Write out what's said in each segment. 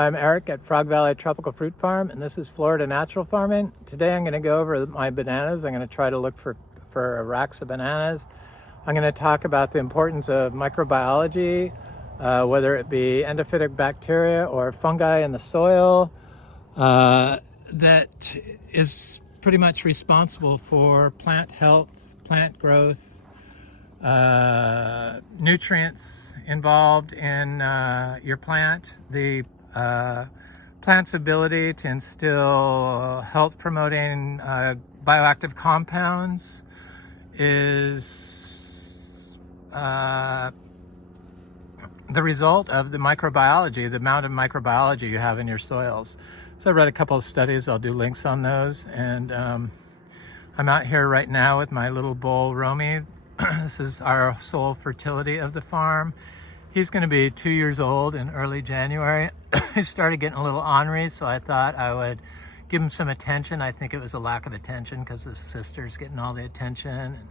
I'm Eric at Frog Valley Tropical Fruit Farm, and this is Florida Natural Farming. Today I'm going to go over my bananas. I'm going to try to look for racks of bananas. I'm going to talk about the importance of microbiology, whether it be endophytic bacteria or fungi in the soil, that is pretty much responsible for plant health, plant growth, nutrients involved in your plant, the plant's ability to instill health-promoting bioactive compounds is the result of the microbiology, the amount of microbiology you have in your soils. So I read a couple of studies, I'll do links on those, and I'm out here right now with my little bull, Romy. This is our sole fertility of the farm. He's going to be 2 years old in early January. He started getting a little ornery, so I thought I would give him some attention. I think it was a lack of attention because his sister's getting all the attention. And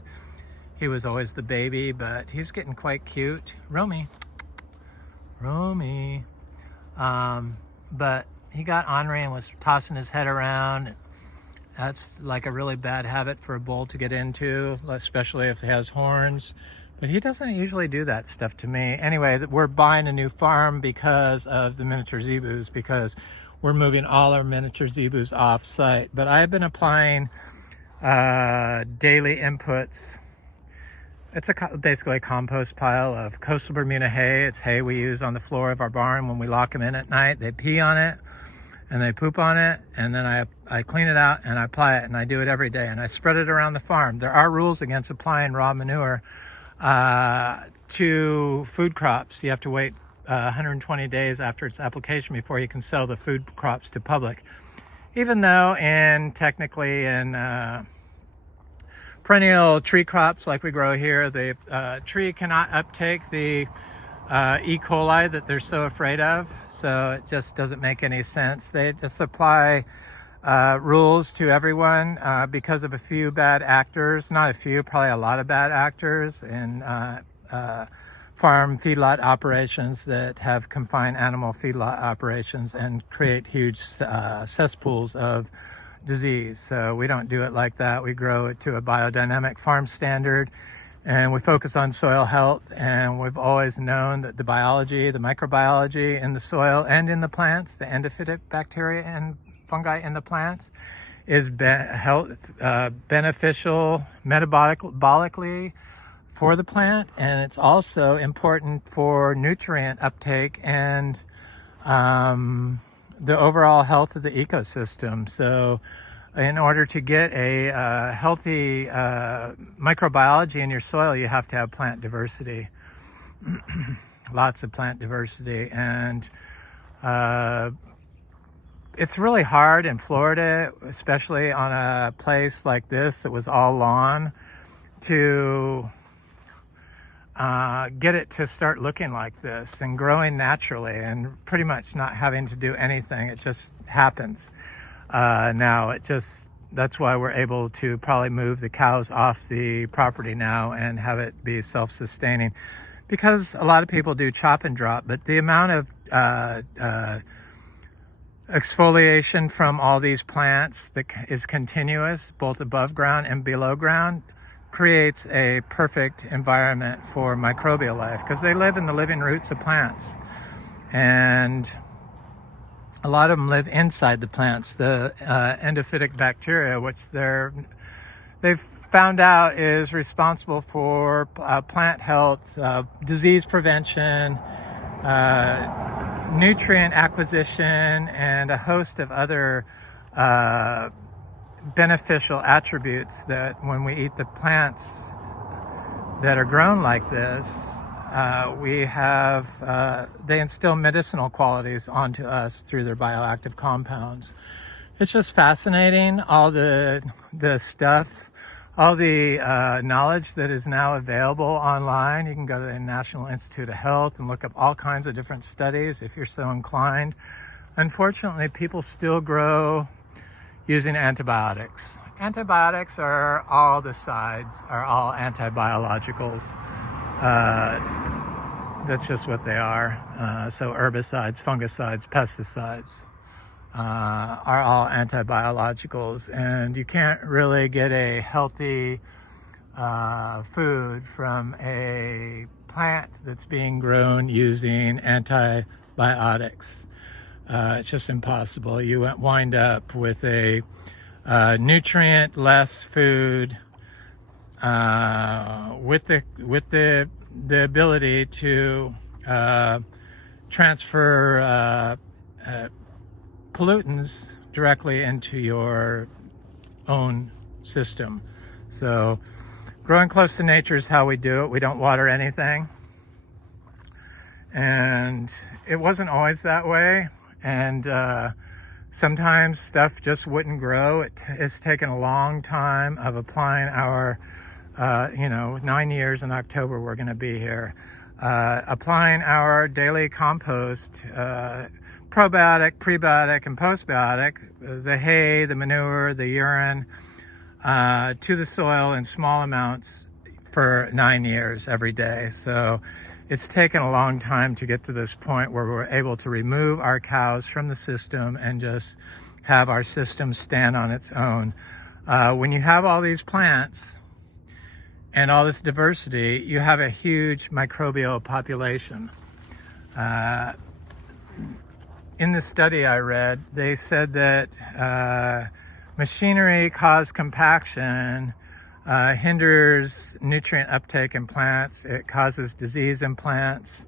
he was always the baby, but he's getting quite cute. Romy. But he got ornery and was tossing his head around. That's like a really bad habit for a bull to get into, especially if it has horns. But he doesn't usually do that stuff to me. Anyway, we're buying a new farm because of the miniature zebus, because we're moving all our miniature zebus off site. But I've been applying daily inputs. It's basically a compost pile of coastal Bermuda hay. It's hay we use on the floor of our barn when we lock them in at night. They pee on it and they poop on it, and then I clean it out and I apply it, and I do it every day, and I spread it around the farm. There are rules against applying raw manure to food crops. You have to wait 120 days after its application before you can sell the food crops to public. Even though technically in perennial tree crops like we grow here, the tree cannot uptake the E. coli that they're so afraid of, so it just doesn't make any sense. They just apply rules to everyone because of a few bad actors, not a few, probably a lot of bad actors in farm feedlot operations that have confined animal feedlot operations and create huge cesspools of disease. So we don't do it like that. We grow it to a biodynamic farm standard, and we focus on soil health, and we've always known that the biology, the microbiology in the soil and in the plants, the endophytic bacteria and fungi in the plants, is beneficial metabolically for the plant, and it's also important for nutrient uptake and the overall health of the ecosystem. So in order to get a healthy microbiology in your soil, you have to have plant diversity. Lots of plant diversity. And it's really hard in Florida, especially on a place like this that was all lawn, to get it to start looking like this and growing naturally and pretty much not having to do anything. It just happens. Now that's why we're able to probably move the cows off the property now and have it be self-sustaining, because a lot of people do chop and drop, but the amount of exfoliation from all these plants that is continuous, both above ground and below ground, creates a perfect environment for microbial life, because they live in the living roots of plants, and a lot of them live inside the plants. The endophytic bacteria, which they've found out is responsible for plant health, disease prevention, nutrient acquisition, and a host of other beneficial attributes that when we eat the plants that are grown like this, we have, they instill medicinal qualities onto us through their bioactive compounds. It's just fascinating, all the stuff, all the knowledge that is now available online. You can go to the National Institute of Health and look up all kinds of different studies if you're so inclined. Unfortunately, people still grow using antibiotics. Antibiotics are all the sides, are all antibiologicals. That's just what they are. So herbicides, fungicides, pesticides are all antibiologicals, and you can't really get a healthy food from a plant that's being grown using antibiotics. It's just impossible. You wind up with a nutrient-less food with the ability to transfer pollutants directly into your own system. So growing close to nature is how we do it. We don't water anything. And it wasn't always that way. And sometimes stuff just wouldn't grow. It's taken a long time of applying our, 9 years in October we're going to be here. Applying our daily compost, probiotic, prebiotic, and postbiotic, the hay, the manure, the urine, to the soil in small amounts for 9 years every day. So it's taken a long time to get to this point where we're able to remove our cows from the system and just have our system stand on its own. When you have all these plants and all this diversity, you have a huge microbial population. In the study I read, they said that machinery caused compaction hinders nutrient uptake in plants. It causes disease in plants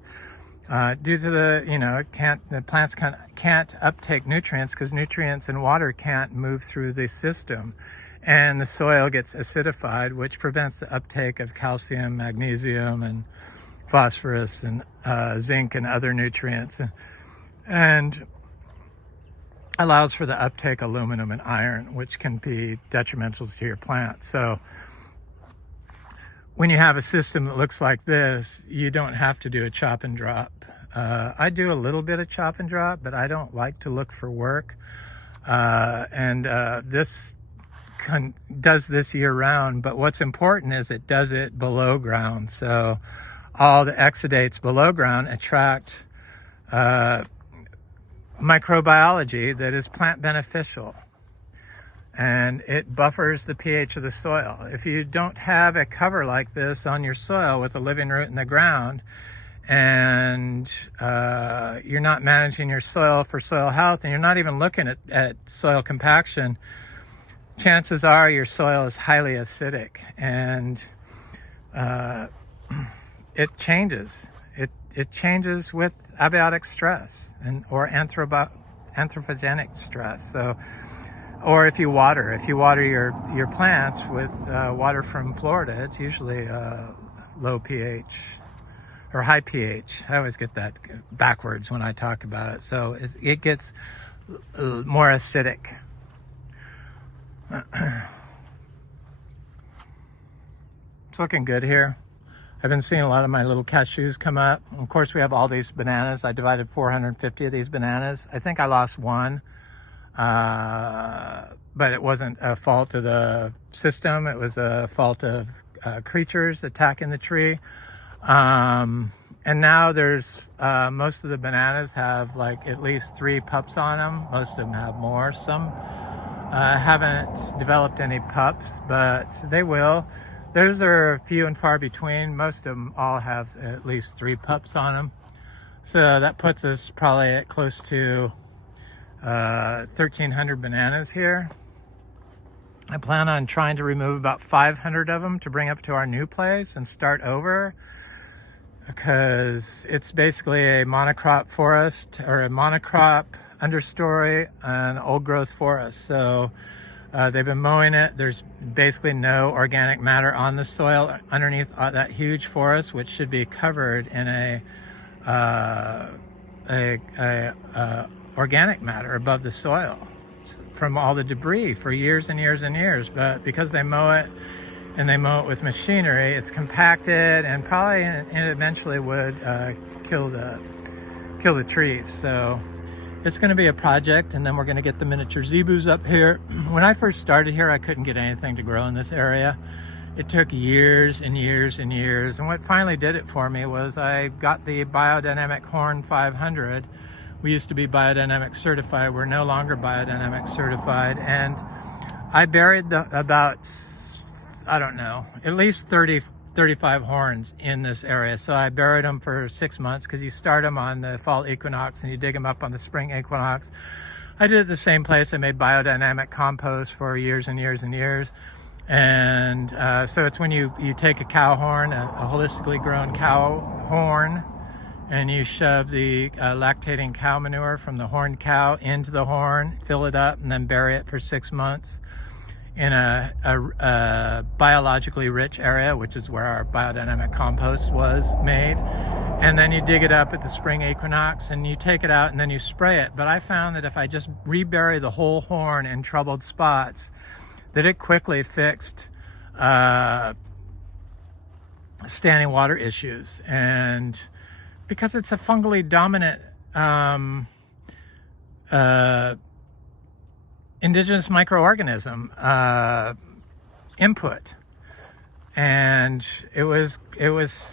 due to the plants can't uptake nutrients because nutrients and water can't move through the system, and the soil gets acidified, which prevents the uptake of calcium, magnesium, and phosphorus, and zinc, and other nutrients, and allows for the uptake of aluminum and iron, which can be detrimental to your plant. So when you have a system that looks like this, you don't have to do a chop and drop. I do a little bit of chop and drop, but I don't like to look for work. This does this year round, but what's important is it does it below ground. So all the exudates below ground attract microbiology that is plant beneficial, and it buffers the pH of the soil. If you don't have a cover like this on your soil with a living root in the ground, and you're not managing your soil for soil health, and you're not even looking at soil compaction, chances are your soil is highly acidic, and it changes. It changes with abiotic stress or anthropogenic stress. So, or if you water your plants with water from Florida, it's usually low pH or high pH. I always get that backwards when I talk about it. So it gets more acidic. It's looking good here. I've been seeing a lot of my little cashews come up. Of course, we have all these bananas. I divided 450 of these bananas. I think I lost one, but it wasn't a fault of the system. It was a fault of creatures attacking the tree. And now there's, most of the bananas have like at least 3 pups on them. Most of them have more. Some haven't developed any pups, but they will. Those are few and far between. Most of them all have at least 3 pups on them. So that puts us probably at close to 1,300 bananas here. I plan on trying to remove about 500 of them to bring up to our new place and start over, because it's basically a monocrop forest, or a monocrop understory, and old growth forest. So they've been mowing it. There's basically no organic matter on the soil underneath that huge forest, which should be covered in a organic matter above the soil from all the debris for years and years and years. But because they mow it, and they mow it with machinery, it's compacted and probably eventually would kill the trees. So it's going to be a project, and then we're going to get the miniature zebus up here. When I first started here, I couldn't get anything to grow in this area, It took years and years and years. And what finally did it for me was I got the biodynamic Horn 500. We used to be biodynamic certified. We're no longer biodynamic certified. And I buried about, I don't know, at least 35 horns in this area. So I buried them for 6 months because you start them on the fall equinox and you dig them up on the spring equinox. I did it the same place. I made biodynamic compost for years and years and years. And so it's when you take a cow horn, a holistically grown cow horn, and you shove the lactating cow manure from the horned cow into the horn, fill it up, and then bury it for 6 months in a biologically rich area, which is where our biodynamic compost was made. And then you dig it up at the spring equinox and you take it out and then you spray it. But I found that if I just rebury the whole horn in troubled spots, that it quickly fixed standing water issues. And because it's a fungally dominant indigenous microorganism input, and it was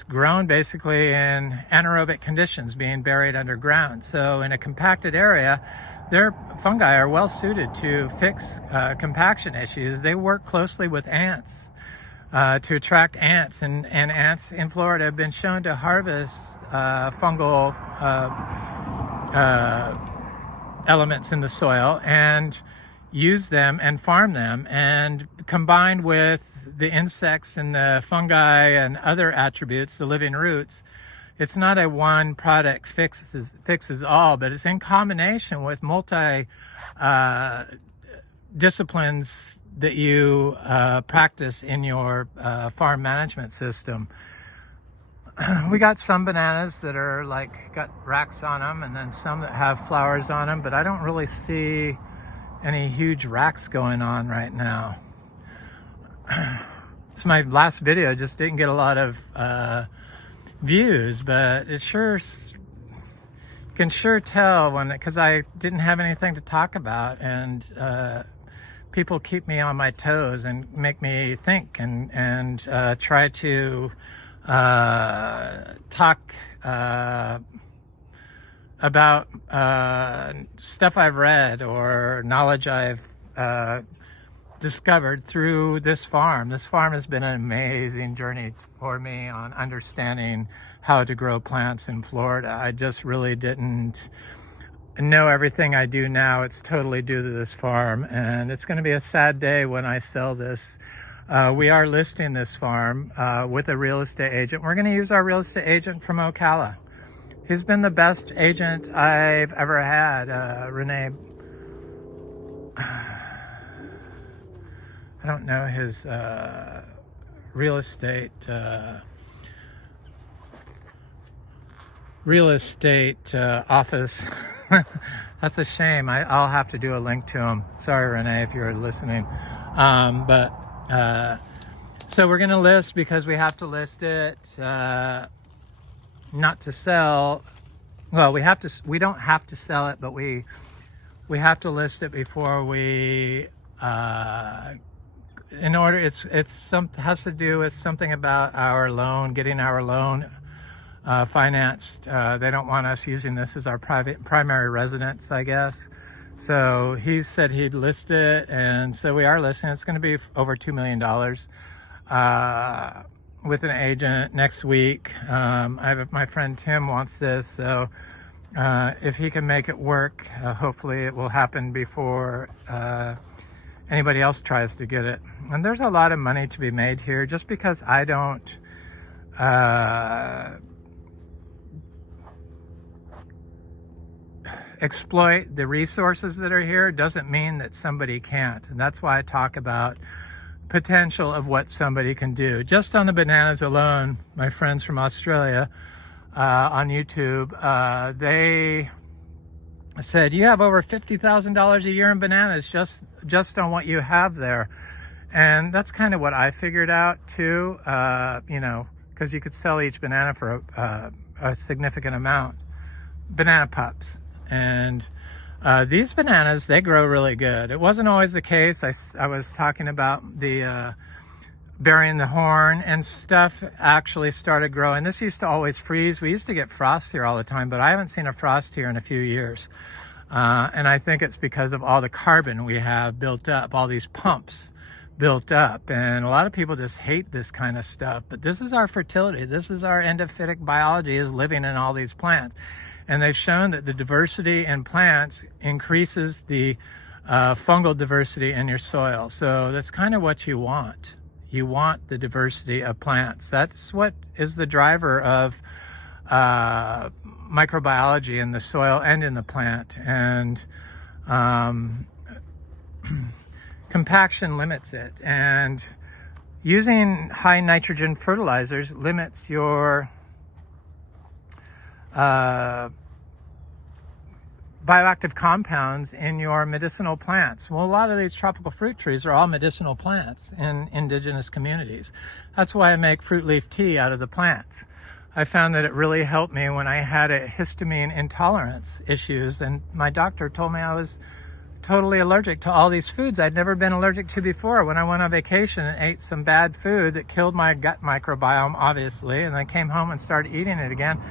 grown basically in anaerobic conditions, being buried underground. So in a compacted area, their fungi are well suited to fix compaction issues. They work closely with ants to attract ants, and ants in Florida have been shown to harvest fungal elements in the soil and use them and farm them, and combined with the insects and the fungi and other attributes, the living roots, it's not a one product fixes all, but it's in combination with multi disciplines that you practice in your farm management system. We got some bananas that are like got racks on them, and then some that have flowers on them, but I don't really see any huge racks going on right now. So my last video just didn't get a lot of views, but it sure can sure tell when, because I didn't have anything to talk about, and people keep me on my toes and make me think and try to talk about stuff I've read or knowledge I've discovered through this farm. This farm has been an amazing journey for me on understanding how to grow plants in Florida. I just really didn't know everything I do now. It's totally due to this farm, and it's going to be a sad day when I sell this. We are listing this farm with a real estate agent. We're going to use our real estate agent from Ocala. He's been the best agent I've ever had, Rene. I don't know his real estate office. That's a shame. I'll have to do a link to him. Sorry, Rene, if you're listening. So we're going to list because we have to list it. Not to sell. Well, we don't have to sell it, but we have to list it before we in order. Has to do with something about our loan, getting our loan financed. They don't want us using this as our primary residence, I guess. So he said he'd list it, and so we are listing. It's going to be over $2 million. With an agent next week. My friend Tim wants this, so if he can make it work, hopefully it will happen before anybody else tries to get it. And there's a lot of money to be made here. Just because I don't exploit the resources that are here doesn't mean that somebody can't. And that's why I talk about potential of what somebody can do. Just on the bananas alone, my friends from Australia on YouTube, they said, you have over $50,000 a year in bananas just on what you have there. And that's kind of what I figured out too, because you could sell each banana for a significant amount. Banana pups. And these bananas, they grow really good. It wasn't always the case. I was talking about the burying the horn, and stuff actually started growing. This used to always freeze. We used to get frost here all the time, but I haven't seen a frost here in a few years. And I think it's because of all the carbon we have built up, all these pumps built up. And a lot of people just hate this kind of stuff, but this is our fertility. This is our endophytic biology is living in all these plants. And they've shown that the diversity in plants increases the fungal diversity in your soil. So that's kind of what you want. You want the diversity of plants. That's what is the driver of microbiology in the soil and in the plant. And compaction limits it. And using high nitrogen fertilizers limits your bioactive compounds in your medicinal plants. Well, a lot of these tropical fruit trees are all medicinal plants in indigenous communities. That's why I make fruit leaf tea out of the plants. I found that it really helped me when I had a histamine intolerance issues, and my doctor told me I was totally allergic to all these foods I'd never been allergic to before. When I went on vacation and ate some bad food that killed my gut microbiome, obviously, and I came home and started eating it again,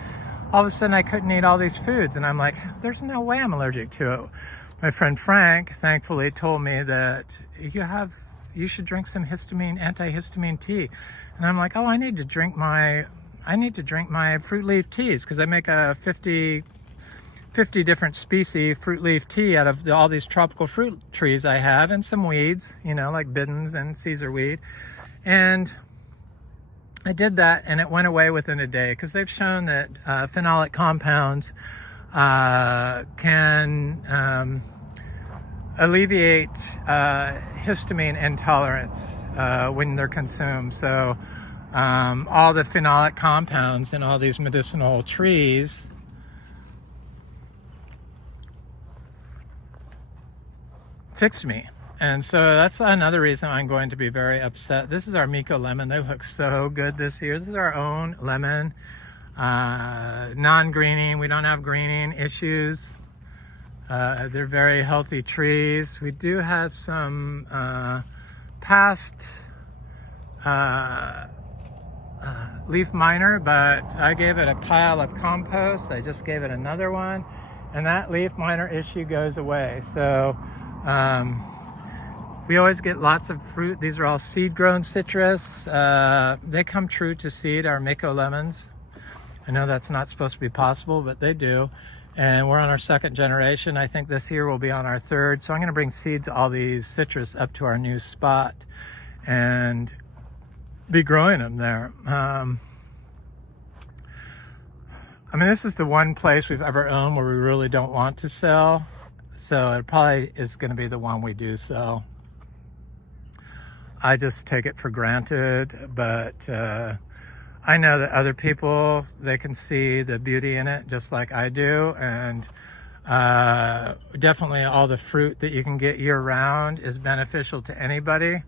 all of a sudden I couldn't eat all these foods, and I'm like, there's no way I'm allergic to it. My friend Frank thankfully told me that you should drink some antihistamine tea. And I'm like, oh, I need to drink my fruit leaf teas, because I make a 50 different species fruit leaf tea out of all these tropical fruit trees I have, and some weeds, like Biddens and Caesar weed. And I did that, and it went away within a day, because they've shown that phenolic compounds can alleviate histamine intolerance when they're consumed. So all the phenolic compounds in all these medicinal trees fixed me. And so that's another reason I'm going to be very upset. This is our Miko lemon. They look so good this year. This is our own lemon, non-greening. We don't have greening issues. They're very healthy trees. We do have some past leaf miner, but I gave it a pile of compost. I just gave it another one, and that leaf miner issue goes away. So we always get lots of fruit. These are all seed-grown citrus. They come true to seed, our Miko lemons. I know that's not supposed to be possible, but they do. And we're on our second generation. I think this year we'll be on our third. So I'm gonna bring seeds of all these citrus up to our new spot and be growing them there. This is the one place we've ever owned where we really don't want to sell. So it probably is gonna be the one we do sell. I just take it for granted, but I know that other people, they can see the beauty in it just like I do. And definitely all the fruit that you can get year-round is beneficial to anybody.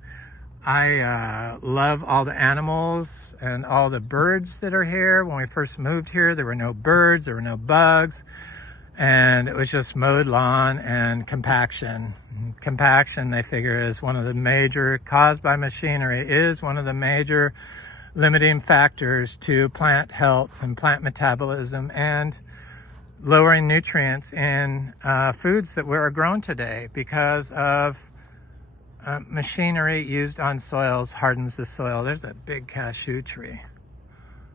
I love all the animals and all the birds that are here. When we first moved here, there were no birds, there were no bugs, and it was just mowed lawn and compaction. Compaction, they figure, is one of the major, caused by machinery, is one of the major limiting factors to plant health and plant metabolism, and lowering nutrients in foods that were grown today, because of machinery used on soils hardens the soil. There's a big cashew tree,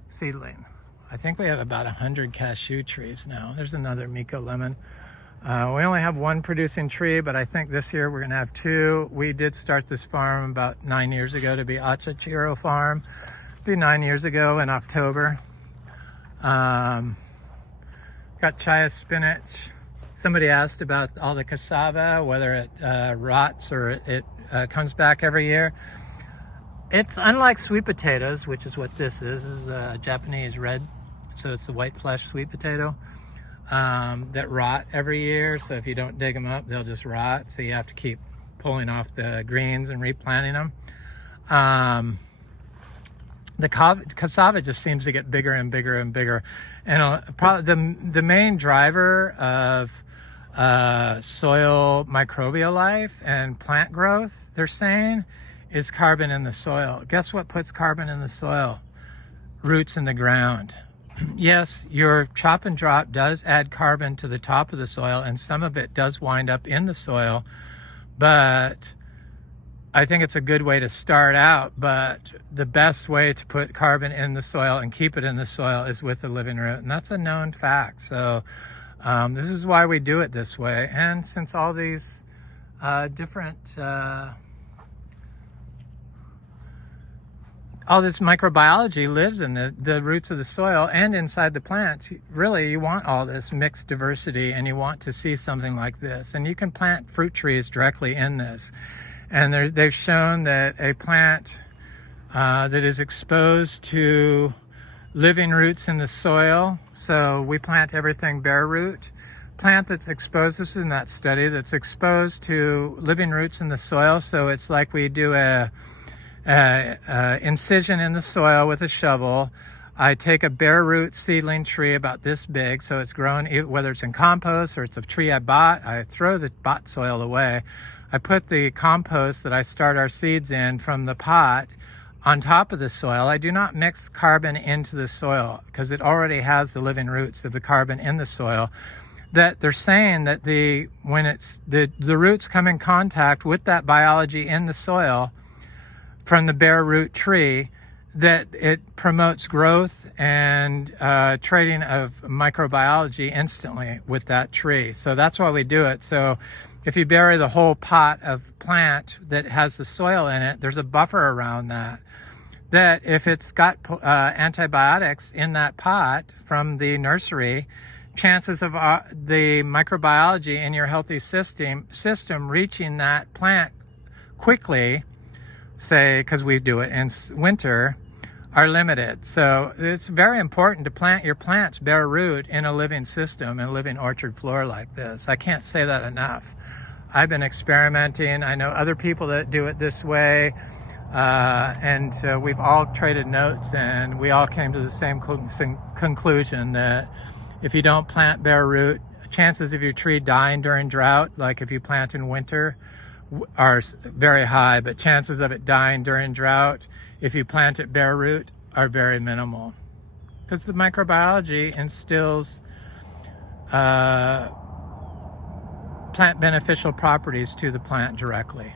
seedling. I think we have about 100 cashew trees now. There's another Miko lemon. We only have one producing tree, but I think this year we're gonna have two. We did start this farm about 9 years ago to be Achachiro Farm. It'll be 9 years ago in October. Got chaya spinach. Somebody asked about all the cassava, whether it rots or it comes back every year. It's unlike sweet potatoes, which is what this is. This is a Japanese red, so it's the white flesh sweet potato that rot every year. So if you don't dig them up, they'll just rot. So you have to keep pulling off the greens and replanting them. The cassava just seems to get bigger and bigger and bigger. And the main driver of soil microbial life and plant growth, they're saying, is carbon in the soil. Guess what puts carbon in the soil? Roots in the ground. Yes, your chop and drop does add carbon to the top of the soil, and some of it does wind up in the soil, but I think it's a good way to start out. But the best way to put carbon in the soil and keep it in the soil is with the living root, and that's a known fact. So this is why we do it this way. And since all these different all this microbiology lives in the roots of the soil and inside the plants, really you want all this mixed diversity, and you want to see something like this. And you can plant fruit trees directly in this. And they've shown that a plant that is exposed to living roots in the soil, so we plant everything bare root, plant that's exposed, this is in that study, that's exposed to living roots in the soil, so it's like we do a incision in the soil with a shovel. I take a bare root seedling tree about this big, so it's grown, whether it's in compost or it's a tree I bought, I throw the bought soil away. I put the compost that I start our seeds in from the pot on top of the soil. I do not mix carbon into the soil because it already has the living roots of the carbon in the soil. That they're saying that when it's the roots come in contact with that biology in the soil from the bare root tree, that it promotes growth and trading of microbiology instantly with that tree. So that's why we do it. So if you bury the whole pot of plant that has the soil in it, there's a buffer around that. That if it's got antibiotics in that pot from the nursery, chances of the microbiology in your healthy system reaching that plant quickly, say, because we do it in winter, are limited. So it's very important to plant your plants bare root in a living system, in a living orchard floor like this. I can't say that enough. I've been experimenting. I know other people that do it this way, and we've all traded notes, and we all came to the same conclusion that if you don't plant bare root, chances of your tree dying during drought, like if you plant in winter, are very high, but chances of it dying during drought, if you plant it bare root, are very minimal. Because the microbiology instills plant beneficial properties to the plant directly.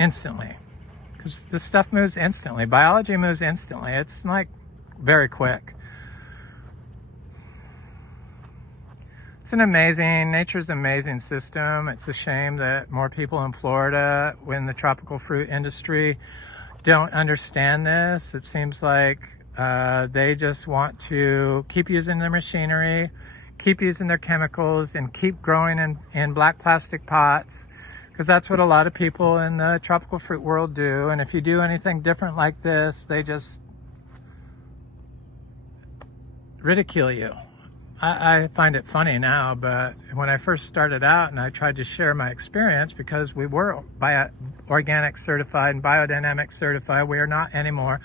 Instantly. Because the stuff moves instantly. Biology moves instantly. It's like very quick. It's nature's an amazing system. It's a shame that more people in Florida, in the tropical fruit industry, don't understand this. It seems like they just want to keep using their machinery, keep using their chemicals, and keep growing in black plastic pots, because that's what a lot of people in the tropical fruit world do. And if you do anything different like this, they just riticule you. I find it funny now, but when I first started out and I tried to share my experience, because we were organic certified and biodynamic certified, we are not anymore.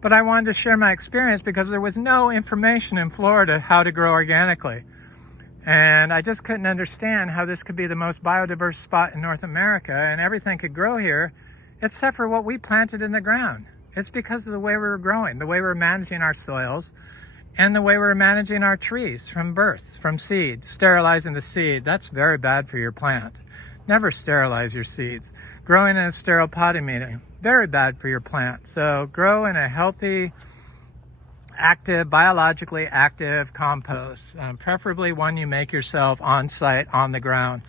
But I wanted to share my experience because there was no information in Florida how to grow organically. And I just couldn't understand how this could be the most biodiverse spot in North America and everything could grow here except for what we planted in the ground. It's because of the way we were growing, the way we were managing our soils, and the way we were managing our trees from birth, from seed, sterilizing the seed. That's very bad for your plant. Never sterilize your seeds. Growing in a sterile potting medium, very bad for your plant. So grow in a healthy, active, biologically active compost, preferably one you make yourself on site, on the ground.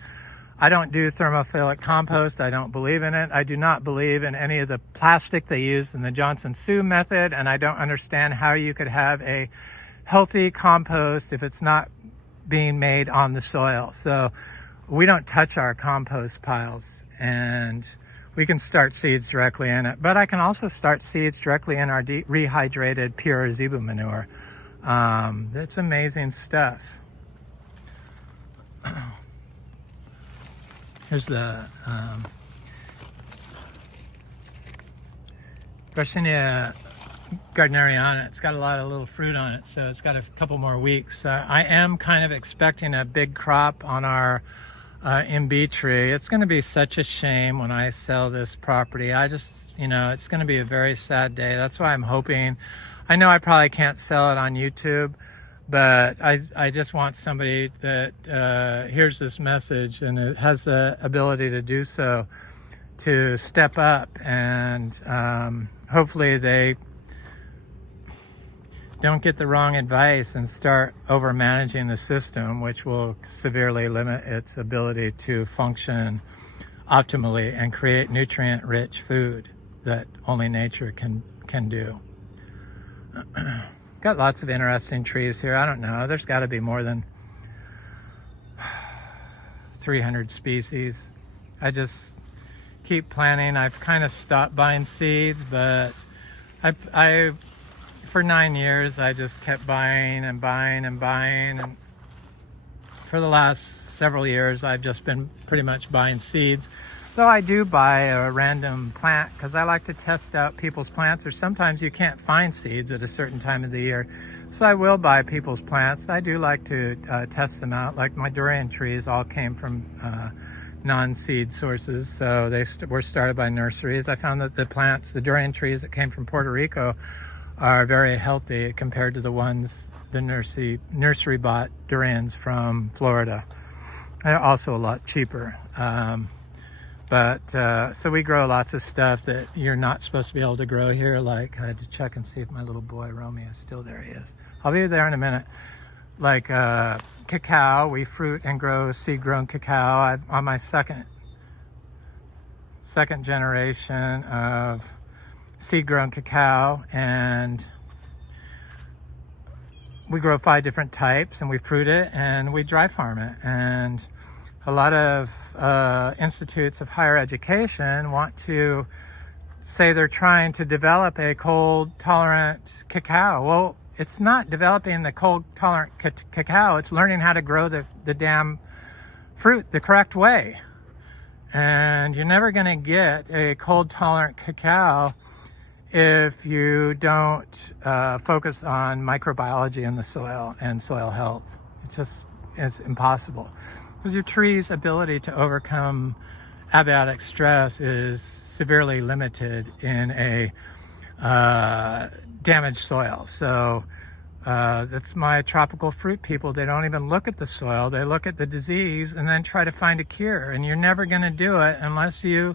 I don't do thermophilic compost. I don't believe in it. I do not believe in any of the plastic they use in the Johnson-Su method, and I don't understand how you could have a healthy compost if it's not being made on the soil. So we don't touch our compost piles, and we can start seeds directly in it. But I can also start seeds directly in our rehydrated pure zebu manure. That's amazing stuff. Here's the Garcinia gardneriana. It's got a lot of little fruit on it, so it's got a couple more weeks. I am kind of expecting a big crop on our MB tree. It's going to be such a shame when I sell this property. I just, it's going to be a very sad day. That's why I'm hoping. I know I probably can't sell it on YouTube, but I just want somebody that hears this message and it has the ability to do so to step up, and hopefully they don't get the wrong advice and start over managing the system, which will severely limit its ability to function optimally and create nutrient rich food that only nature can do. Got lots of interesting trees here. I don't know, there's got to be more than 300 species. I just keep planting. I've kind of stopped buying seeds, but I for 9 years, I just kept buying and buying and buying. And for the last several years, I've just been pretty much buying seeds. Though I do buy a random plant because I like to test out people's plants, or sometimes you can't find seeds at a certain time of the year. So I will buy people's plants. I do like to test them out. Like my durian trees all came from non-seed sources. So they were started by nurseries. I found that the durian trees that came from Puerto Rico are very healthy compared to the ones, the nursery bought durians from Florida. They're also a lot cheaper. So we grow lots of stuff that you're not supposed to be able to grow here. Like, I had to check and see if my little boy Romeo is still there. He is. I'll be there in a minute. Like cacao, we fruit and grow seed-grown cacao. I'm on my second generation of seed-grown cacao, and we grow 5 different types, and we fruit it and we dry farm it. And a lot of institutes of higher education want to say they're trying to develop a cold-tolerant cacao. Well, it's not developing the cold-tolerant cacao. It's learning how to grow the damn fruit the correct way. And you're never going to get a cold-tolerant cacao if you don't focus on microbiology in the soil and soil health. It's impossible. Because your tree's ability to overcome abiotic stress is severely limited in a damaged soil. So that's my tropical fruit people. They don't even look at the soil. They look at the disease and then try to find a cure. And you're never going to do it unless you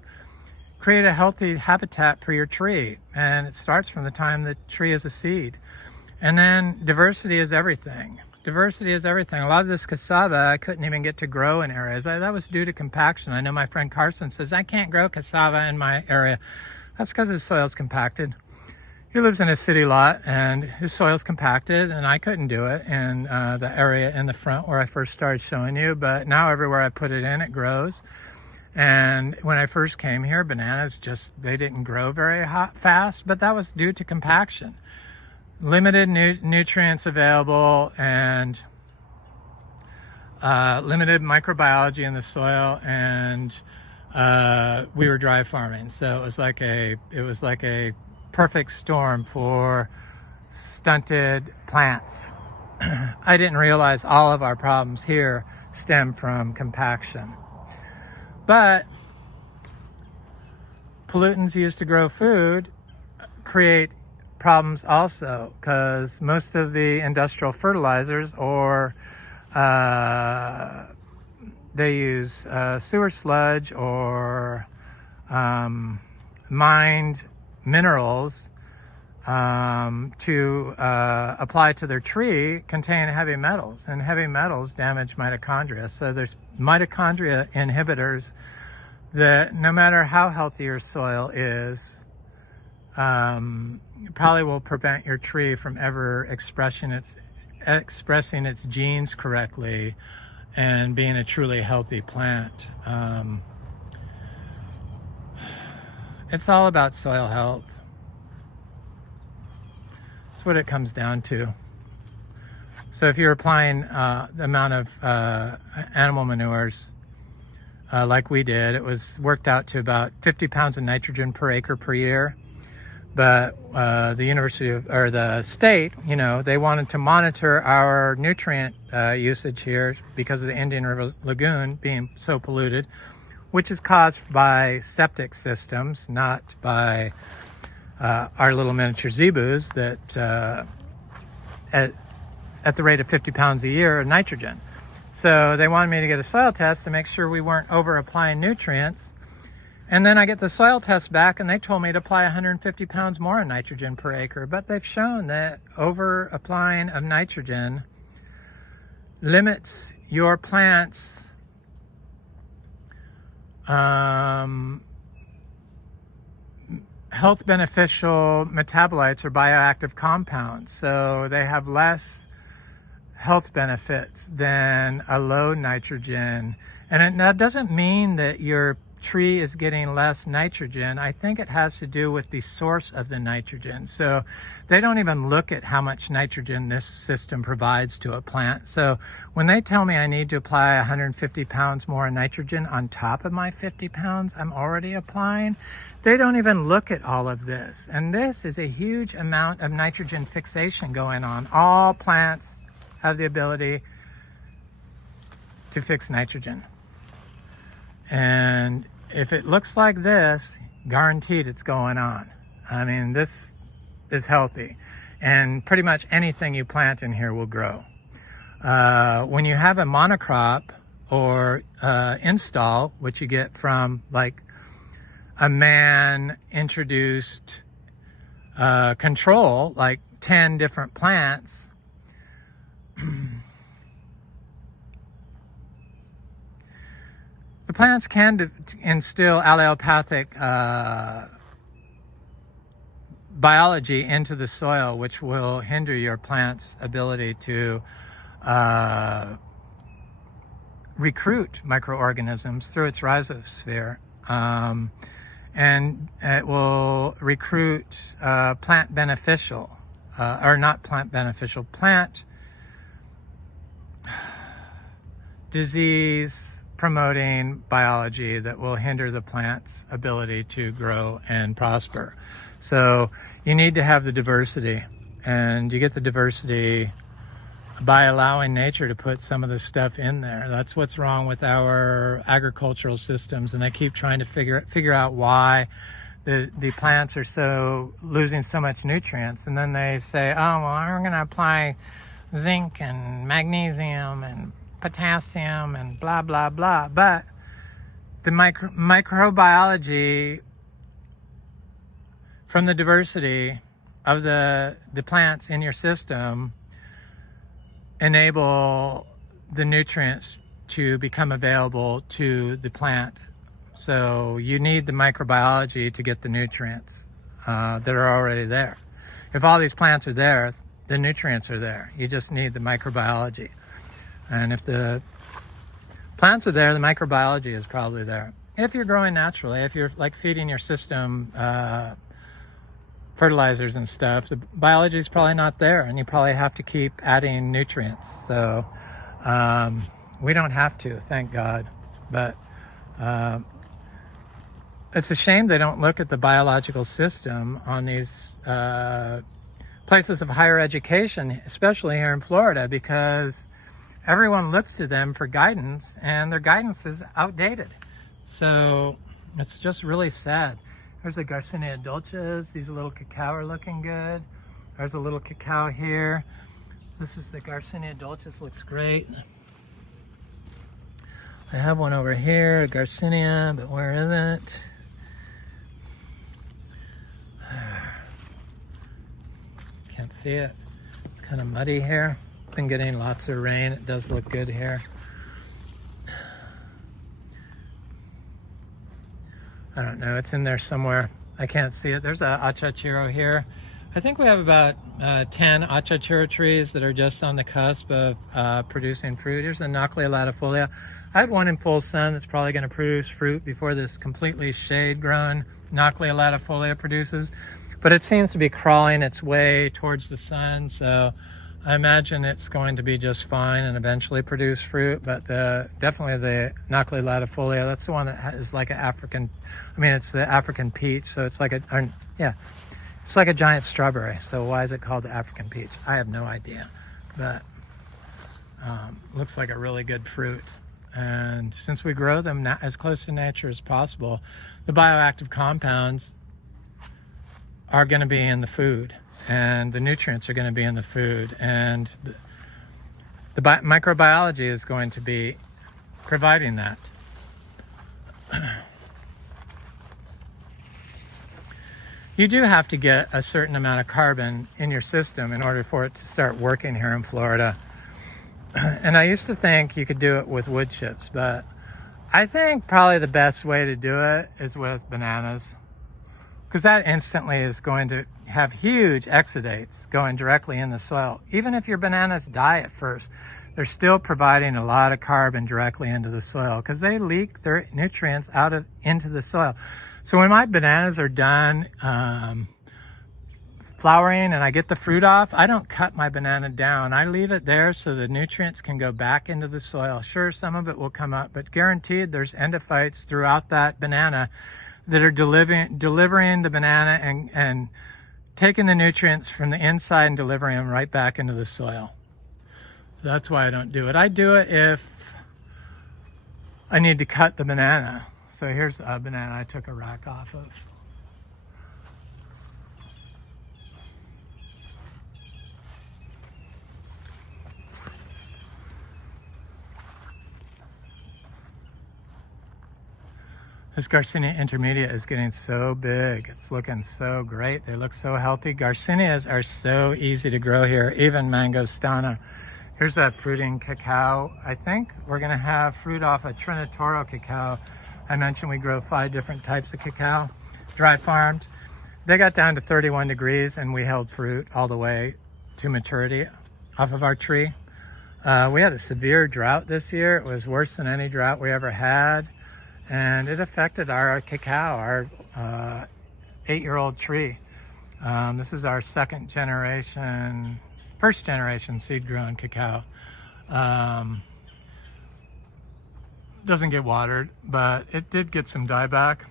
create a healthy habitat for your tree. And it starts from the time the tree is a seed. And then diversity is everything. Diversity is everything. A lot of this cassava I couldn't even get to grow in areas. That was due to compaction. I know my friend Carson says, I can't grow cassava in my area. That's because his soil's compacted. He lives in a city lot and his soil's compacted, and I couldn't do it in the area in the front where I first started showing you. But now everywhere I put it in, it grows. And when I first came here, bananas they didn't grow very fast, but that was due to compaction. Limited nutrients available and limited microbiology in the soil, and we were dry farming. So it was like a perfect storm for stunted plants. I didn't realize all of our problems here stem from compaction. But pollutants used to grow food create problems also, because most of the industrial fertilizers, or they use sewer sludge or mined minerals to apply to their tree, contain heavy metals, and heavy metals damage mitochondria. So there's mitochondria inhibitors that, no matter how healthy your soil is, probably will prevent your tree from ever expressing its genes correctly and being a truly healthy plant. It's all about soil health. That's what it comes down to. So if you're applying the amount of animal manures like we did, it was worked out to about 50 pounds of nitrogen per acre per year. But the state, they wanted to monitor our nutrient usage here because of the Indian River Lagoon being so polluted, which is caused by septic systems, not by our little miniature zebus that at the rate of 50 pounds a year of nitrogen. So they wanted me to get a soil test to make sure we weren't over applying nutrients. And then I get the soil test back and they told me to apply 150 pounds more of nitrogen per acre. But they've shown that over applying of nitrogen limits your plants' health beneficial metabolites or bioactive compounds. So they have less health benefits than a low nitrogen. And that doesn't mean that your tree is getting less nitrogen. I think it has to do with the source of the nitrogen. So they don't even look at how much nitrogen this system provides to a plant. So when they tell me I need to apply 150 pounds more nitrogen on top of my 50 pounds I'm already applying, they don't even look at all of this. And this is a huge amount of nitrogen fixation going on. All plants have the ability to fix nitrogen. And if it looks like this, guaranteed it's going on. I mean, this is healthy. And pretty much anything you plant in here will grow. When you have a monocrop or install, which you get from like a man-introduced control, like 10 different plants, the plants can instill allelopathic biology into the soil, which will hinder your plant's ability to recruit microorganisms through its rhizosphere. And it will recruit plant beneficial, or not plant beneficial, plant disease promoting biology that will hinder the plant's ability to grow and prosper. So you need to have the diversity, and you get the diversity by allowing nature to put some of this stuff in there. That's what's wrong with our agricultural systems, and they keep trying to figure out why the plants are losing so much nutrients. And then they say, oh, well, we're going to apply zinc and magnesium and potassium and blah, blah, blah. But the microbiology from the diversity of the plants in your system enable the nutrients to become available to the plant. So you need the microbiology to get the nutrients that are already there. If all these plants are there, the nutrients are there. You just need the microbiology. And if the plants are there, the microbiology is probably there. If you're growing naturally, if you're like feeding your system fertilizers and stuff, the biology is probably not there, and you probably have to keep adding nutrients. So we don't have to, thank God. But it's a shame they don't look at the biological system on these places of higher education, especially here in Florida, because everyone looks to them for guidance, and their guidance is outdated. So it's just really sad. There's the Garcinia dulces. These little cacao are looking good. There's a little cacao here. This is the Garcinia dulces, looks great. I have one over here, a Garcinia, but where is it? Can't see it. It's kind of muddy here. Been getting lots of rain. It does look good here. I don't know, it's in there somewhere. I can't see it. There's a achachiro here. I think we have about 10 achachiro trees that are just on the cusp of producing fruit. Here's the Nochlea latifolia. I had one in full sun that's probably going to produce fruit before this completely shade-grown Nochlea latifolia produces. But it seems to be crawling its way towards the sun, so I imagine it's going to be just fine and eventually produce fruit. But definitely the Nochlea latifolia, that's the one that is like an African, it's the African peach, so it's like It's like a giant strawberry. So why is it called the African peach? I have no idea, but looks like a really good fruit. And since we grow them as close to nature as possible, the bioactive compounds are going to be in the food, and the nutrients are going to be in the food, and the microbiology is going to be providing that. You do have to get a certain amount of carbon in your system in order for it to start working here in Florida. And I used to think you could do it with wood chips, but I think probably the best way to do it is with bananas, because that instantly is going to have huge exudates going directly in the soil. Even if your bananas die at first, they're still providing a lot of carbon directly into the soil because they leak their nutrients into the soil. So when my bananas are done flowering and I get the fruit off, I don't cut my banana down. I leave it there so the nutrients can go back into the soil. Sure, some of it will come up, but guaranteed there's endophytes throughout that banana that are delivering the banana and taking the nutrients from the inside and delivering them right back into the soil. That's why I don't do it. I do it if I need to cut the banana. So here's a banana I took a rack off of. This Garcinia intermedia is getting so big. It's looking so great. They look so healthy. Garcinias are so easy to grow here, even Mangostana. Here's that fruiting cacao. I think we're gonna have fruit off a Trinitoro cacao. I mentioned we grow 5 different types of cacao, dry farmed. They got down to 31 degrees and we held fruit all the way to maturity off of our tree. We had a severe drought this year. It was worse than any drought we ever had. And it affected our cacao, our 8-year-old tree. This is our first generation seed-grown cacao. Doesn't get watered, but it did get some dieback.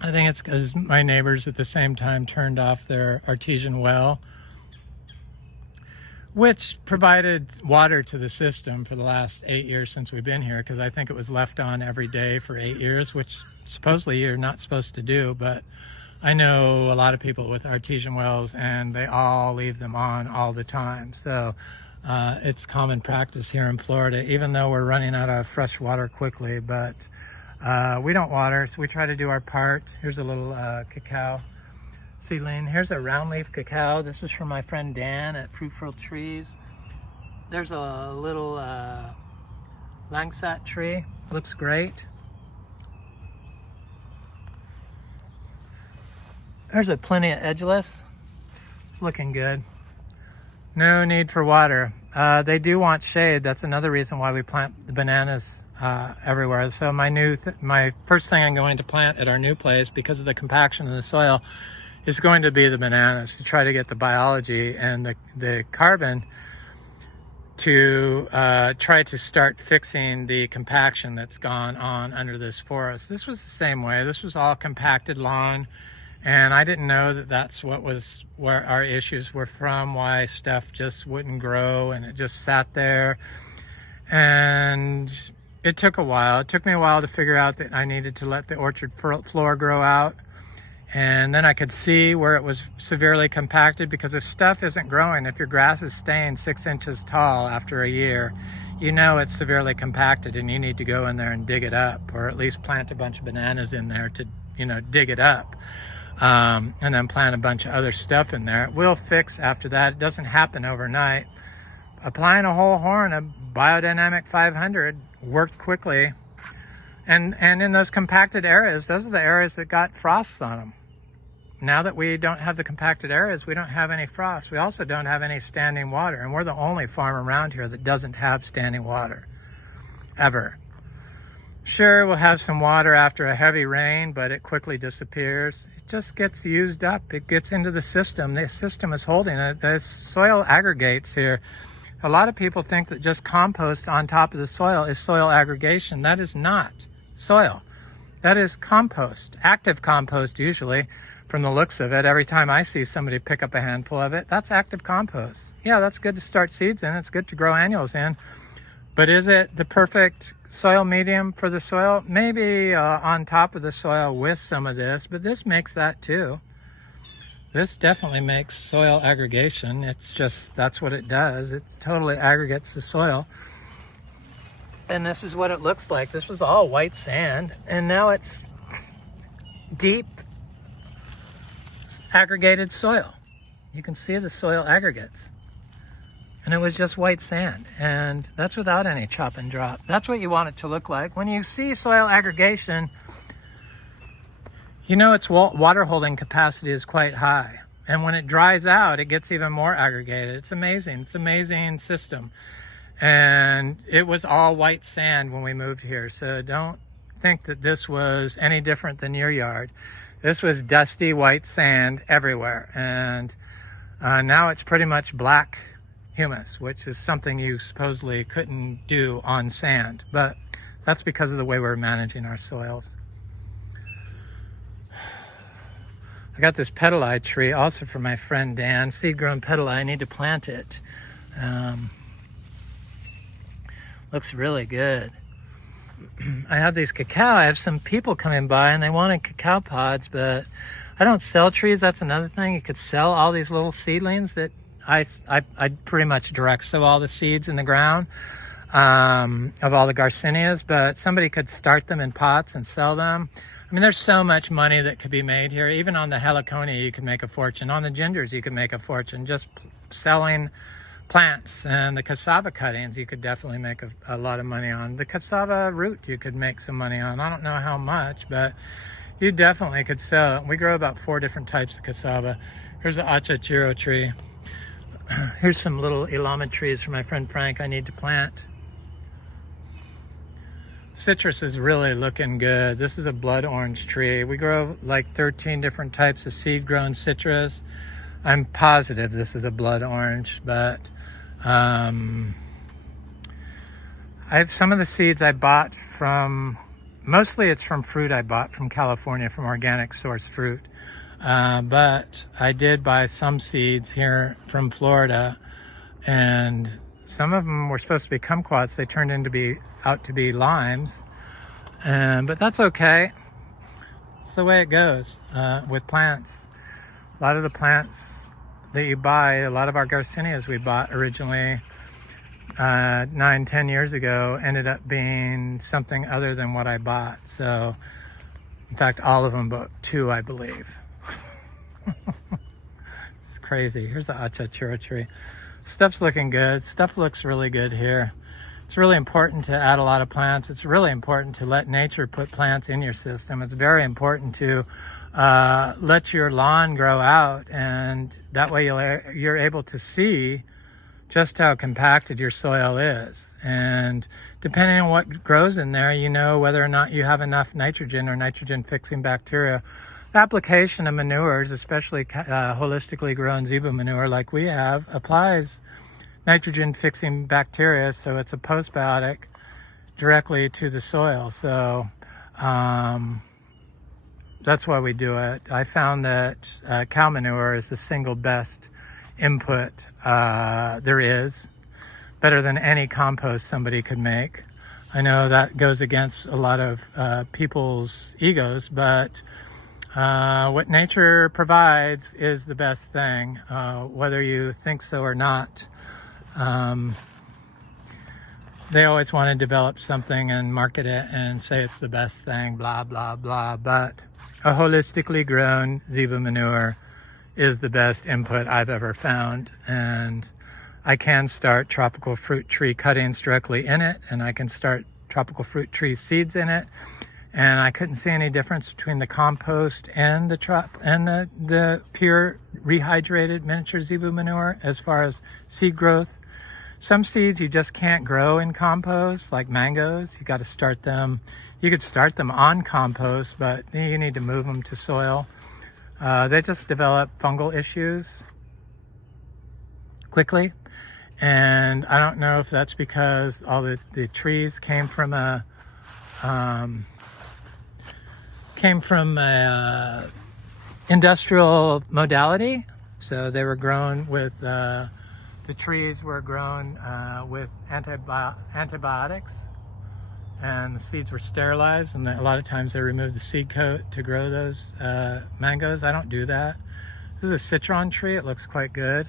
I think it's because my neighbors at the same time turned off their artesian well, which provided water to the system for the last 8 years since we've been here, because I think it was left on every day for 8 years, which supposedly you're not supposed to do, but I know a lot of people with artesian wells and they all leave them on all the time. So it's common practice here in Florida, even though we're running out of fresh water quickly, but we don't water, so we try to do our part. Here's a little cacao seedling. Here's a round leaf cacao. This is from my friend Dan at Fruitful Trees. There's a little langsat tree. Looks great. There's a plenty of edgeless. It's looking good. No need for water. They do want shade. That's another reason why we plant the bananas everywhere. So my first thing I'm going to plant at our new place, because of the compaction of the soil, is going to be the bananas, to try to get the biology and the carbon to try to start fixing the compaction that's gone on under this forest. This was the same way. This was all compacted lawn, and I didn't know that that's where our issues were from, why stuff just wouldn't grow and it just sat there. And it took a while. It took me a while to figure out that I needed to let the orchard floor grow out. And then I could see where it was severely compacted, because if stuff isn't growing, if your grass is staying 6 inches tall after a year, you know it's severely compacted and you need to go in there and dig it up, or at least plant a bunch of bananas in there to, dig it up. And then plant a bunch of other stuff in there. It will fix after that. It doesn't happen overnight. Applying a whole horn of Biodynamic 500 worked quickly. And in those compacted areas, those are the areas that got frosts on them. Now that we don't have the compacted areas, we don't have any frost. We also don't have any standing water. And we're the only farm around here that doesn't have standing water, ever. Sure, we'll have some water after a heavy rain, but it quickly disappears. It just gets used up. It gets into the system. The system is holding it. The soil aggregates here. A lot of people think that just compost on top of the soil is soil aggregation. That is not soil. That is compost, active compost usually, from the looks of it. Every time I see somebody pick up a handful of it, that's active compost. Yeah, that's good to start seeds in. It's good to grow annuals in. But is it the perfect soil medium for the soil? Maybe on top of the soil with some of this, but this makes that too. This definitely makes soil aggregation. It's just, that's what it does. It totally aggregates the soil. And this is what it looks like. This was all white sand, and now it's deep aggregated soil. You can see the soil aggregates. And it was just white sand, and that's without any chop and drop. That's what you want it to look like. When you see soil aggregation, you know its water holding capacity is quite high. And when it dries out, it gets even more aggregated. It's amazing. It's an amazing system. And it was all white sand when we moved here. So don't think that this was any different than your yard. This was dusty white sand everywhere. And now it's pretty much black humus, which is something you supposedly couldn't do on sand, but that's because of the way we're managing our soils. I got this petali tree also from my friend Dan, seed-grown petali. I need to plant it. Looks really good. I have these cacao. I have some people coming by and they wanted cacao pods, but I don't sell trees. That's another thing. You could sell all these little seedlings that I pretty much direct sow all the seeds in the ground of all the Garcinias, but somebody could start them in pots and sell them. I mean, there's so much money that could be made here. Even on the heliconia, you could make a fortune. On the gingers, you could make a fortune just selling plants. And the cassava cuttings, you could definitely make a lot of money on. The cassava root, you could make some money on. I don't know how much, but you definitely could sell it. We grow about 4 different types of cassava. Here's an achachiro tree. Here's some little ilama trees for my friend Frank I need to plant. Citrus is really looking good. This is a blood orange tree. We grow like 13 different types of seed-grown citrus. I'm positive this is a blood orange, but I have some of the seeds I bought from, mostly it's from fruit I bought from California, from organic source fruit. But I did buy some seeds here from Florida, and some of them were supposed to be kumquats. They turned out to be limes, but that's okay. It's the way it goes with plants. A lot of the plants that you buy, a lot of our Garcinias we bought originally 9-10 years ago ended up being something other than what I bought. So, in fact, all of them but 2, I believe. It's crazy. Here's the achachura tree. Stuff's looking good. Stuff looks really good here. It's really important to add a lot of plants. It's really important to let nature put plants in your system. It's very important to let your lawn grow out, and that way you're able to see just how compacted your soil is. And depending on what grows in there, you know whether or not you have enough nitrogen or nitrogen fixing bacteria. The application of manures, especially holistically grown zebu manure like we have, applies nitrogen fixing bacteria, so it's a postbiotic directly to the soil. So that's why we do it. I found that cow manure is the single best input there is, better than any compost somebody could make. I know that goes against a lot of people's egos, but what nature provides is the best thing, whether you think so or not. They always want to develop something and market it and say it's the best thing, blah, blah, blah. But a holistically grown zebu manure is the best input I've ever found. And I can start tropical fruit tree cuttings directly in it, and I can start tropical fruit tree seeds in it. And I couldn't see any difference between the compost and the pure rehydrated miniature zebu manure as far as seed growth. Some seeds you just can't grow in compost, like mangoes. You got to start them. You could start them on compost, but you need to move them to soil. They just develop fungal issues quickly. And I don't know if that's because all the trees came from a industrial modality. So they were grown with, the trees were grown with antibiotics, and the seeds were sterilized, and a lot of times they removed the seed coat to grow those mangoes. I don't do that. This is a citron tree. It looks quite good.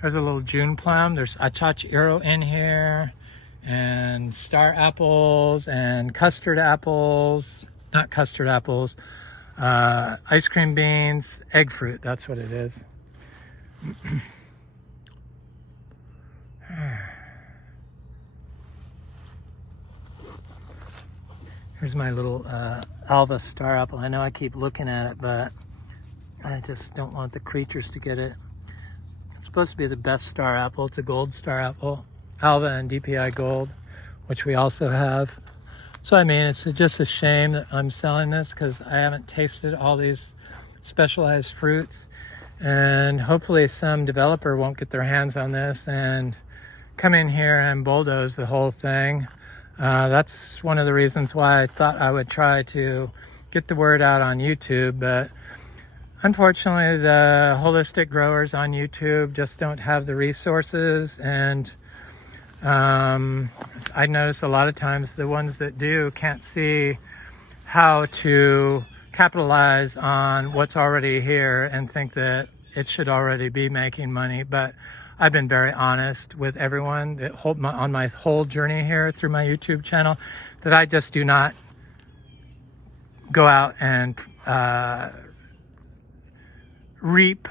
There's a little June plum. There's achachiro in here, and star apples, and custard apples. Not custard apples. Ice cream beans, egg fruit. That's what it is. Here's my little Alva star apple. I know I keep looking at it, but I just don't want the creatures to get it. It's supposed to be the best star apple. It's a gold star apple. Alva and DPI gold, which we also have. So, I mean, it's just a shame that I'm selling this because I haven't tasted all these specialized fruits. And hopefully some developer won't get their hands on this and come in here and bulldoze the whole thing. That's one of the reasons why I thought I would try to get the word out on YouTube, but unfortunately the holistic growers on YouTube just don't have the resources, and I notice a lot of times the ones that do can't see how to capitalize on what's already here and think that it should already be making money. But I've been very honest with everyone that on my whole journey here through my YouTube channel, that I just do not go out and reap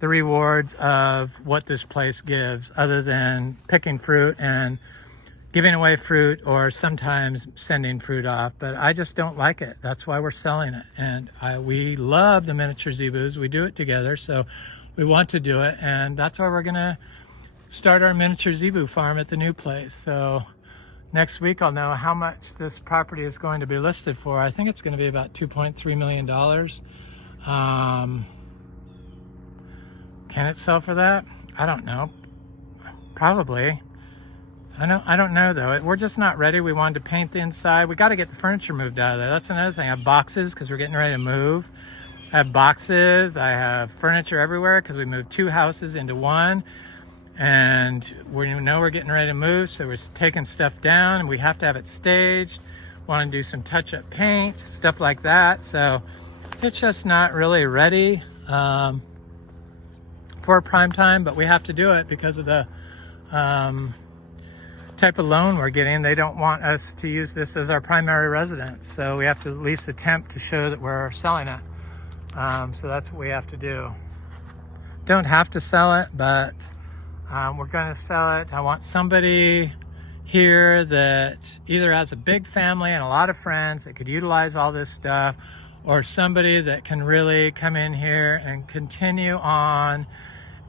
the rewards of what this place gives, other than picking fruit and giving away fruit, or sometimes sending fruit off. But I just don't like it. That's why we're selling it. And we love the miniature zebus. We do it together, so we want to do it, and that's why we're gonna start our miniature zebu farm at the new place. So next week I'll know how much this property is going to be listed for. I think it's going to be about $2.3 million. Can it sell for that? I don't know. Probably. I don't know though. We're just not ready. We wanted to paint the inside. We got to get the furniture moved out of there. That's another thing. I have boxes because we're getting ready to move. I have boxes. I have furniture everywhere because we moved 2 houses into one. And we know we're getting ready to move, so we're taking stuff down, and we have to have it staged. Want to do some touch-up paint, stuff like that. So it's just not really ready for prime time, but we have to do it because of the type of loan we're getting. They don't want us to use this as our primary residence, so we have to at least attempt to show that we're selling it. So that's what we have to do. Don't have to sell it, but we're going to sell it. I want somebody here that either has a big family and a lot of friends that could utilize all this stuff, or somebody that can really come in here and continue on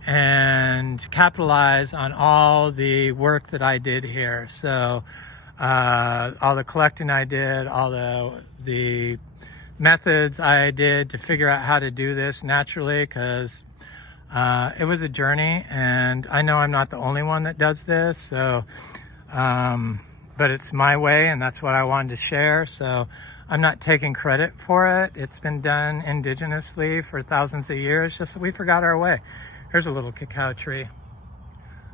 and capitalize on all the work that I did here. So all the collecting I did, all the methods I did to figure out how to do this naturally, because it was a journey, and I know I'm not the only one that does this. So but it's my way, and that's what I wanted to share. So I'm not taking credit for it. It's been done indigenously for thousands of years, just that we forgot our way. Here's a little cacao tree.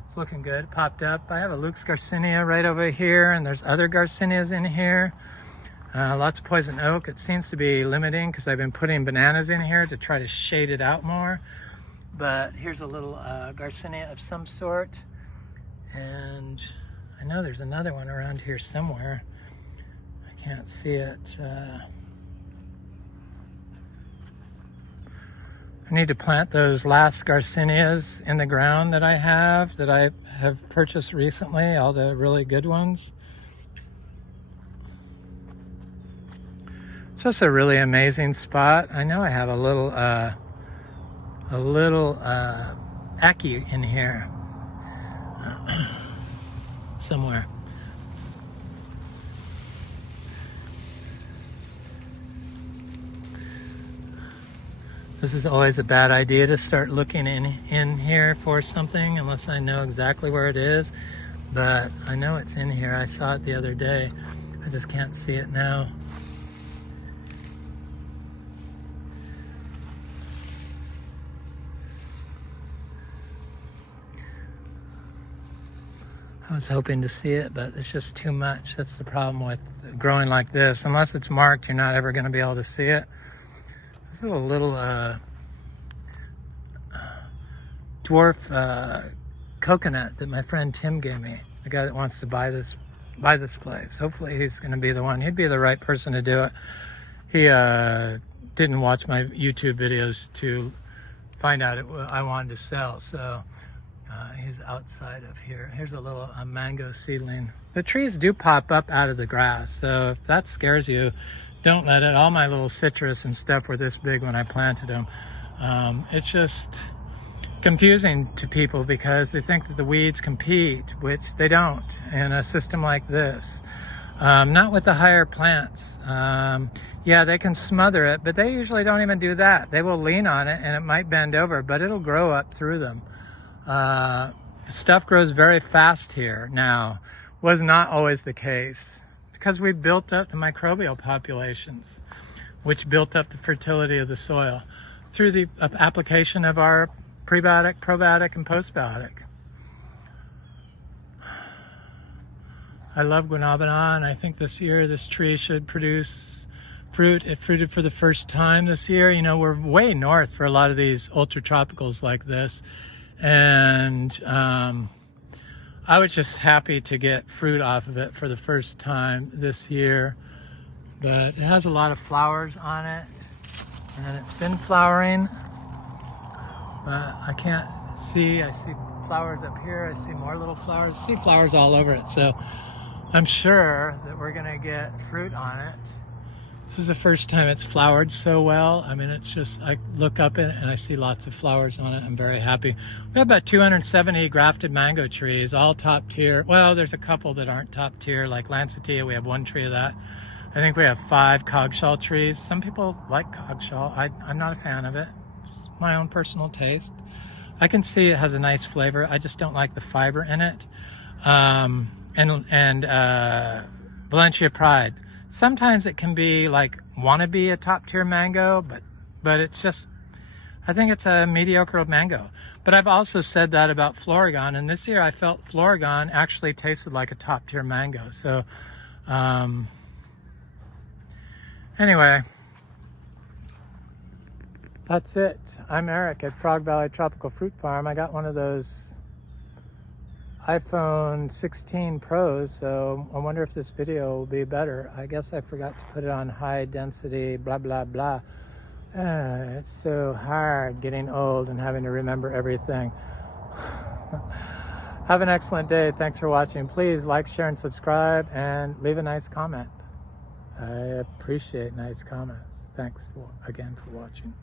It's looking good. It popped up. I have a Luke's Garcinia right over here, and there's other Garcinias in here. Lots of poison oak. It seems to be limiting because I've been putting bananas in here to try to shade it out more. But here's a little Garcinia of some sort. And I know there's another one around here somewhere. I can't see it. I need to plant those last Garcinias in the ground that I have purchased recently, all the really good ones. Just a really amazing spot. I know I have a little Aki in here somewhere. This is always a bad idea to start looking in here for something unless I know exactly where it is. But I know it's in here. I saw it the other day. I just can't see it now. I was hoping to see it, but it's just too much. That's the problem with growing like this. Unless it's marked, you're not ever going to be able to see it. This is a little dwarf coconut that my friend Tim gave me. The guy that wants to buy this place. Hopefully he's going to be the one. He'd be the right person to do it. He didn't watch my YouTube videos to find out I wanted to sell, so he's outside of here. Here's a little mango seedling. The trees do pop up out of the grass, so if that scares you, don't let it. All my little citrus and stuff were this big when I planted them. It's just confusing to people because they think that the weeds compete, which they don't in a system like this. Not with the higher plants. Yeah, they can smother it, but they usually don't even do that. They will lean on it and it might bend over, but it'll grow up through them. Stuff grows very fast here now. Was not always the case because we built up the microbial populations, which built up the fertility of the soil through the application of our prebiotic, probiotic, and postbiotic. I love guanabana, and I think this year this tree should produce fruit. It fruited for the first time this year. You know, we're way north for a lot of these ultra tropicals like this, and I was just happy to get fruit off of it for the first time this year. But it has a lot of flowers on it, and it's been flowering. But I can't see. I see flowers up here. I see more little flowers. I see flowers all over it. So I'm sure that we're gonna get fruit on it. This is the first time it's flowered so well. I mean, it's just, I look up it and I see lots of flowers on it. I'm very happy. We have about 270 grafted mango trees, all top tier. Well, there's a couple that aren't top tier, like Lancettia. We have one tree of that. I think we have 5 coggshall trees. Some people like coggshall. I'm not a fan of it. It's my own personal taste. I can see it has a nice flavor. I just don't like the fiber in it. Valencia Pride. Sometimes it can be like wannabe a top tier mango, but it's just, I think it's a mediocre mango. But I've also said that about Floragon, and this year I felt Floragon actually tasted like a top tier mango. So anyway, that's it. I'm Eric at Frog Valley Tropical Fruit Farm. I got one of those iPhone 16 Pros, so I wonder if this video will be better. I guess I forgot to put it on high density, blah, blah, blah. It's so hard getting old and having to remember everything. Have an excellent day. Thanks for watching. Please like, share, and subscribe, and leave a nice comment. I appreciate nice comments. Thanks again for watching.